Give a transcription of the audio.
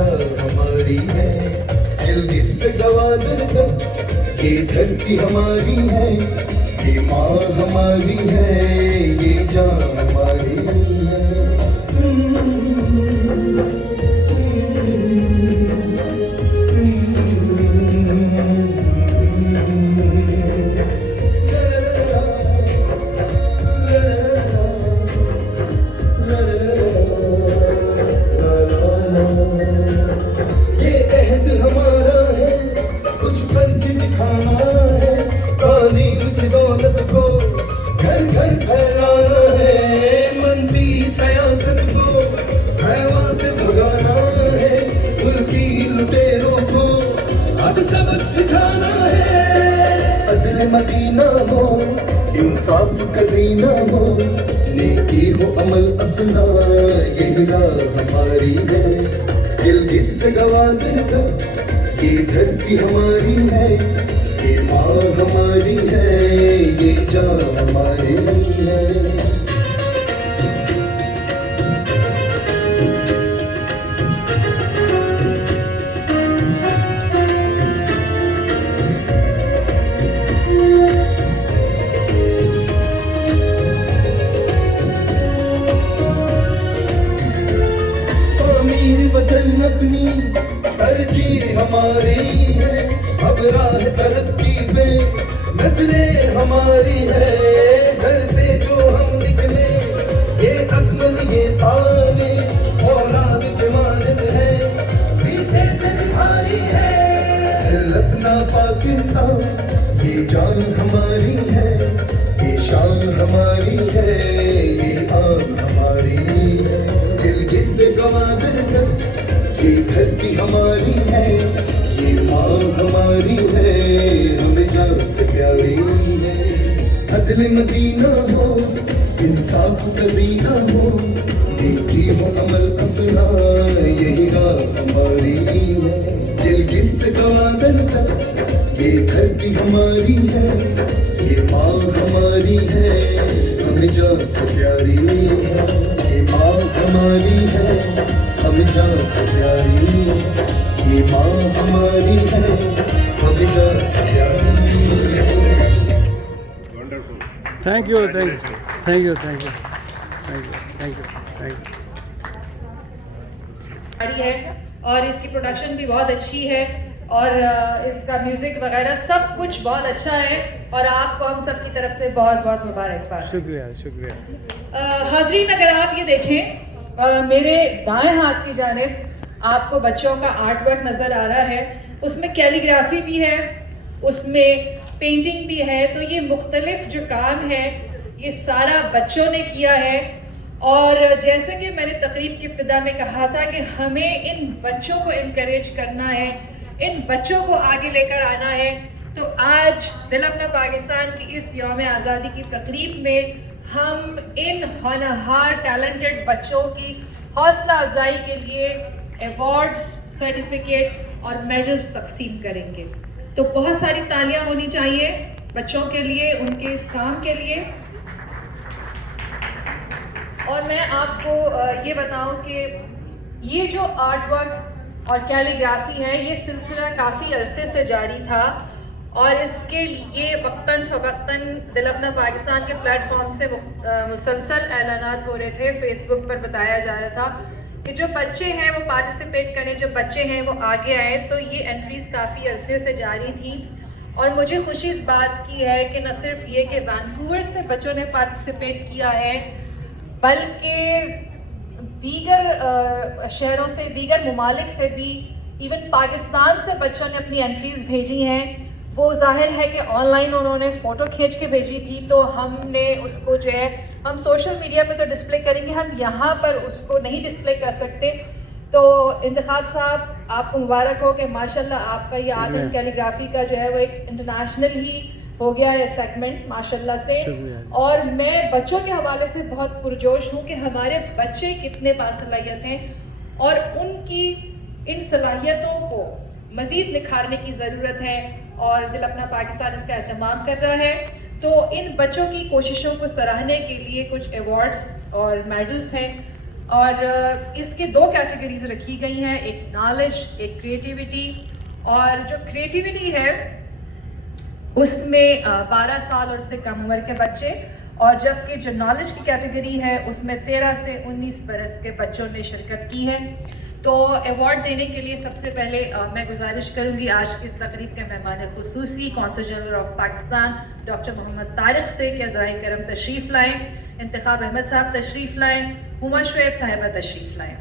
जा हमारी है, गिलगित से गवादर तक ये धरती हमारी है, ये माँ हमारी है, ये जान हमारी है। मदीना हो, इंसाफ का जीना हो, नेकी हो अमल अपना, यही राह हमारी है, गिलगित से गवादर तक ये धरती हमारी है, ये माँ हमारी है, ये जान हमारी है। अपनी तरजीह हमारी है, अब राह तरक्की पे नजरें हमारी है, घर से जो हम निकले ये अज़्म ये सारे औलाद के मानद है, शीशे से निखारी है अपना पाकिस्तान, ये जान हमारी है, ये शान हमारी है, ये आन हमारी है, गिलगित से गवादर तक ये धरती हमारी है, ये माँ हमारी है, हमें जान से प्यारी है, अदल मदीना हो, इंसाफ का जीना हो, नेकी हो अमल अपना, यही राह हमारी है, गिलगित से गवादर तक ये धरती हमारी है, ये माँ हमारी है, हमें जान से प्यारी है, ये माँ हमारी है, हमें जान से प्यारी, ये माँ हमारी है, हमें जान से प्यारी है। Thank you, thank you, thank you, thank you, thank you, thank you, thank you. है और इसकी प्रोडक्शन भी बहुत अच्छी है और इसका म्यूजिक वगैरह सब कुछ बहुत अच्छा है और आपको हम सब की तरफ से बहुत बहुत मुबारकबाद। शुक्रिया, शुक्रिया। हाज़रीन, अगर आप ये देखें मेरे दाएं हाथ की जानिब आपको बच्चों का आर्ट वर्क नज़र आ रहा है, उसमें कैलीग्राफी भी है, उसमें पेंटिंग भी है, तो ये मुख्तलिफ जो काम है ये सारा बच्चों ने किया है। और जैसे कि मैंने तकरीब की इब्तिदा में कहा था कि हमें इन बच्चों को इनकरेज करना है, इन बच्चों को आगे लेकर आना है, तो आज दिल अपना पाकिस्तान की इस यौम आज़ादी की तकरीब में हम इन होनहार टैलेंटेड बच्चों की हौसला अफजाई के लिए अवार्ड्स, सर्टिफिकेट्स और मेडल्स तकसीम करेंगे। तो बहुत सारी तालियां होनी चाहिए बच्चों के लिए, उनके इस काम के लिए। और मैं आपको ये बताऊं कि ये जो आर्ट वर्क और कैलीग्राफी है ये सिलसिला काफ़ी अरसे से जारी था और इसके लिए वक्तन फ़वक्तन दिल अपना पाकिस्तान के प्लेटफॉर्म से मुसलसल ऐलानात हो रहे थे, फेसबुक पर बताया जा रहा था कि जो बच्चे हैं वो पार्टिसिपेट करें, जो बच्चे हैं वो आगे आए। तो ये एंट्रीज़ काफ़ी अरसे से जारी थी और मुझे खुशी इस बात की है कि न सिर्फ ये कि वैंकूवर से बच्चों ने पार्टिसिपेट किया है बल्कि दीगर शहरों से, दीगर ममालिक से भी, इवन पाकिस्तान से बच्चों ने अपनी एंट्रीज़ भेजी हैं। वो जाहिर है कि ऑनलाइन उन्होंने फ़ोटो खींच के भेजी थी, तो हमने उसको जो है हम सोशल मीडिया पे तो डिस्प्ले करेंगे, हम यहाँ पर उसको नहीं डिस्प्ले कर सकते। तो इंतखाब साहब, आपको मुबारक हो कि माशाल्लाह आपका ये आर्ट एंड कैलीग्राफी का जो है वो एक इंटरनेशनल ही हो गया है सेगमेंट माशाल्लाह से। और मैं बच्चों के हवाले से बहुत पुरजोश हूँ कि हमारे बच्चे कितने बासलाहियत हैं और उनकी इन सलाहियतों को मज़ीद निखारने की ज़रूरत है और दिल अपना पाकिस्तान इसका एहतमाम कर रहा है। तो इन बच्चों की कोशिशों को सराहने के लिए कुछ अवार्ड्स और मेडल्स हैं। और इसके दो कैटेगरीज रखी गई हैं, एक नॉलेज, एक क्रिएटिविटी। और जो क्रिएटिविटी है उसमें 12 साल और उससे कम उम्र के बच्चे, और जबकि जो नॉलेज की कैटेगरी है उसमें 13 से 19 बरस के बच्चों ने शिरकत की है। तो अवार्ड देने के लिए सबसे पहले मैं गुजारिश करूंगी आज की इस तकरीब के मेहमान खुसूसी consul general of Pakistan doctor Mohammad Tariq से कि ज़राए करम तशरीफ़ लाएँ, इंतखाब अहमद साहब तशरीफ़ लाएँ, हुमा शुएब साहिबा तशरीफ़ लाएँ।